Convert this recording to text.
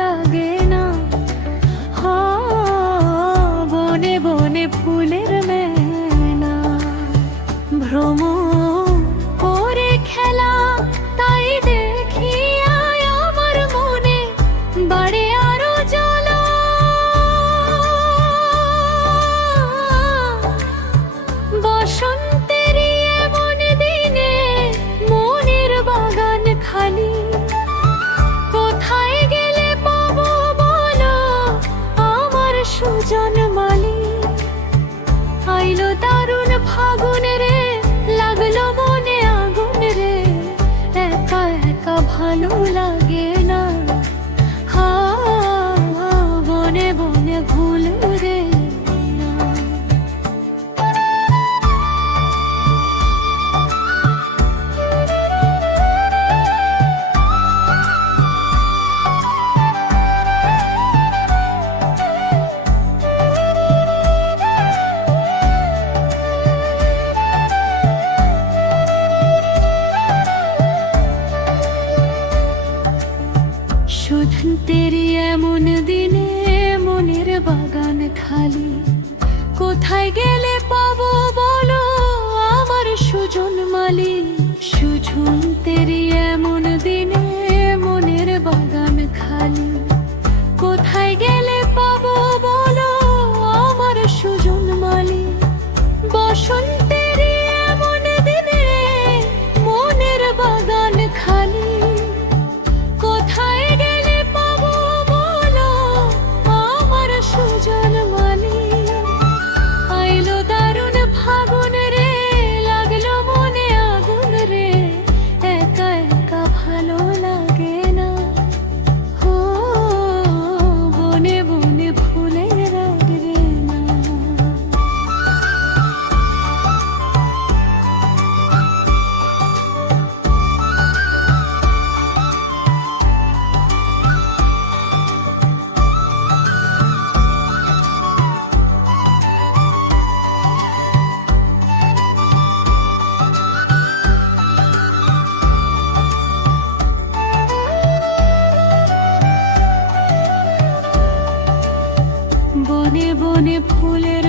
লাগে না। বনে বনে ফুলের মেলা, ভ্রম করে খেলা, তাই দেখি আমার মনে বাড়ে আরো জ্বালা। বসন্তের এমন দিনে মনের বাগান খালি, কোথায় গেলে পাবো বলো আমার সুজন মালি। আইলো দারুণ ফাগুন রে, লাগলো মনে আগুন রে, একা একা ভালো লাগে না। বনে বনে ভুল রে না। সুধন্তের এমন দিনে মনের বাগান খালি, কোথায় গেলে পাবো বলো আমার সুজন মালি। সুঝুনতের এমন দিনে মনের বাগান খালি, কোথায় গেলে পাবো বলো আমার সুজন মালি। বসন্তের এমন দিনে মনের বাগান খালি, কোথায় গেলে পাবো বলো আমার সুজন মালি। আইলো দারুণ ফাগুন রে, লাগলো মনে আগুন রে, একা একা ভালো লাগে না। বনে বনে ফুলের রাগ রে না। বনে বনে ফুলের